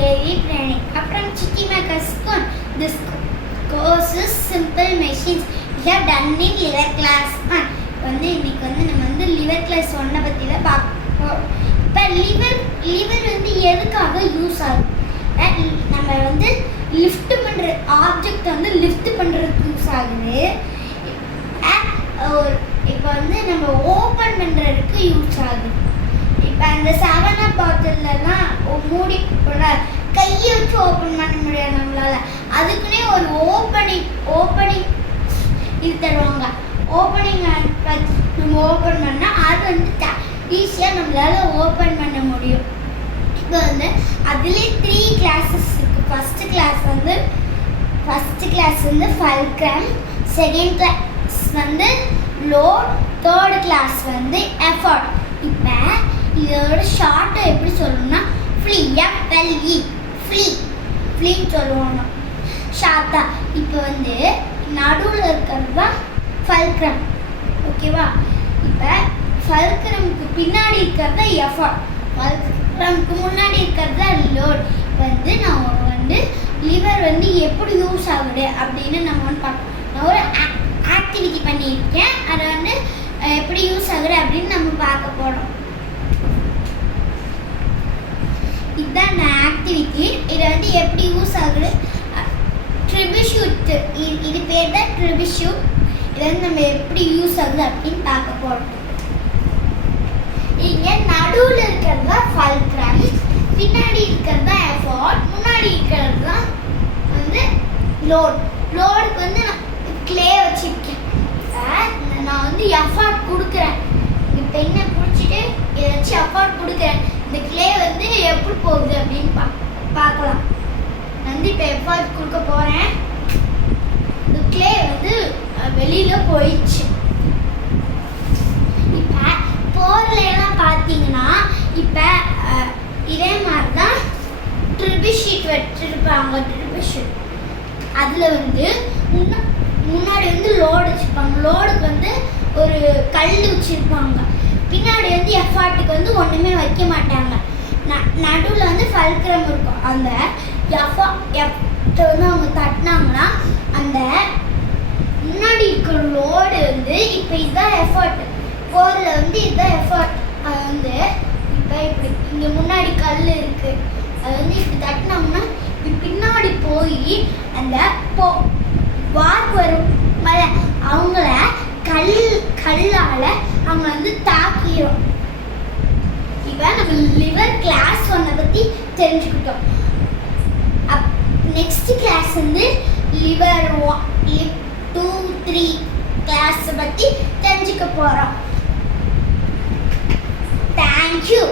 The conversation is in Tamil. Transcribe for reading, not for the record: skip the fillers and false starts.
theory training. From Chikimakascon, this course is simple machines. We have done in liver class 1. இன்னைக்கு நம்ம liver class 1 பத்தில பார்ப்போம். இப்போ liver எதுக்காக யூஸ் ஆகும்? நம்ம லிஃப்ட் பண்ற ஆப்ஜெக்ட் லிஃப்ட் பண்றதுக்கு யூஸ் ஆகுது. இப்போ நம்ம ஓபன் பண்றதுக்கு யூஸ் ஆகுது. இப்போ அந்த 7 பாட்டில்லாம் மூடி கையை வச்சு ஓபன் பண்ண முடியாது நம்மளால. அதுக்குன்னே ஒரு ஓப்பனிங் இது தருவாங்க. ஓப்பனிங் நம்ம ஓப்பன் பண்ணால் அது ஈஸியாக நம்மளால ஓப்பன் பண்ண முடியும். இப்போ அதுலேயே 3 கிளாஸஸ் இருக்குது. First class fulcrum, second class load, third class effort. இப்போ இதோட ஷார்ட்டை எப்படி சொல்லணும்னா ஃப்ளீ, எஃப்எல்இ, ஃப்ளீன்னு சொல்லுவாங்க ஷார்ட்டா. இப்போ நடுவில் இருக்கிறது தான் ஃபல்க்ரம், ஓகேவா? இப்போ ஃபல்க்ரமுக்கு பின்னாடி இருக்கிறது எஃபர்ட், ஃபல்க்ரமுக்கு முன்னாடி இருக்கிறது தான் லோட். நான் லிவர் எப்படி யூஸ் ஆகுது அப்படின்னு நம்ம பார்க்கணும். நான் ஒரு ஆக்டிவிட்டி பண்ணியிருக்கேன். அதை எப்படி யூஸ் ஆகுது அப்படின்னு நம்ம பார்க்க போகிறோம். இதுதான் நான் ஆக்டிவிட்டி. இதை எப்படி யூஸ் ஆகுது, ட்ரிபியூட், இது பேர் தான் ட்ரிபியூட். இதை நம்ம எப்படி யூஸ் ஆகுது அப்படின்னு பார்க்க போகிறோம். இங்கே நடுவில் இருக்கிறது தான் ஃபல்க்ரம், பின்னாடி இருக்கிறது தான் எஃபர்ட், முன்னாடி இருக்கிறது தான் லோட். லோடுக்கு நான் கிளே வச்சுருக்கேன். நான் எஃபர்ட் கொடுக்குறேன். இந்த பெண்ணை பிடிச்சிட்டு இதை வச்சு எஃபர்ட் கொடுக்குறேன். இந்த கிளே எப்படி போகுது அப்படின்னு பார்க்கலாம். நான் இப்போ எஃபர்ட் கொடுக்க போகிறேன். இந்த கிளே வெளியில் போயிடுச்சு. இப்போ போர்லாம் பார்த்தீங்கன்னா இப்போ இதே மாதிரி தான் ட்ரிபியூட் வச்சுருப்பாங்க. ட்ரிபியூட் அதில் முன்னாடி லோடு வச்சுருப்பாங்க. லோடுக்கு ஒரு கல் வச்சுருப்பாங்க. பின்னாடி எஃபர்ட்டுக்கு ஒன்றுமே வைக்க மாட்டாங்க. நடுவில் ஃபல்க்ரம் இருக்கும். அந்த எஃபர்ட்டை அவங்க தட்டினாங்கன்னா அந்த முன்னாடி இருக்கிற லோடு இப்போ இதுதான் எஃபர்ட். போரில் இதுதான் எஃபர்ட். அது இப்போ இப்படி இங்கே முன்னாடி கல் இருக்குது. அது இப்படி தட்டினோம்னா இப்படி பின்னாடி போய் அந்த வார்க் வரும் மேலே அவங்கள கல்லால் அவங்க தாக்கிடும். இப்போ நம்ம லிவர் கிளாஸ் 1 பற்றி தெரிஞ்சுக்கிட்டோம். நெக்ஸ்ட் கிளாஸ் லிவர் 2, 3 கிளாஸ் பற்றி தெரிஞ்சுக்க போகிறோம். தேங்க்யூ.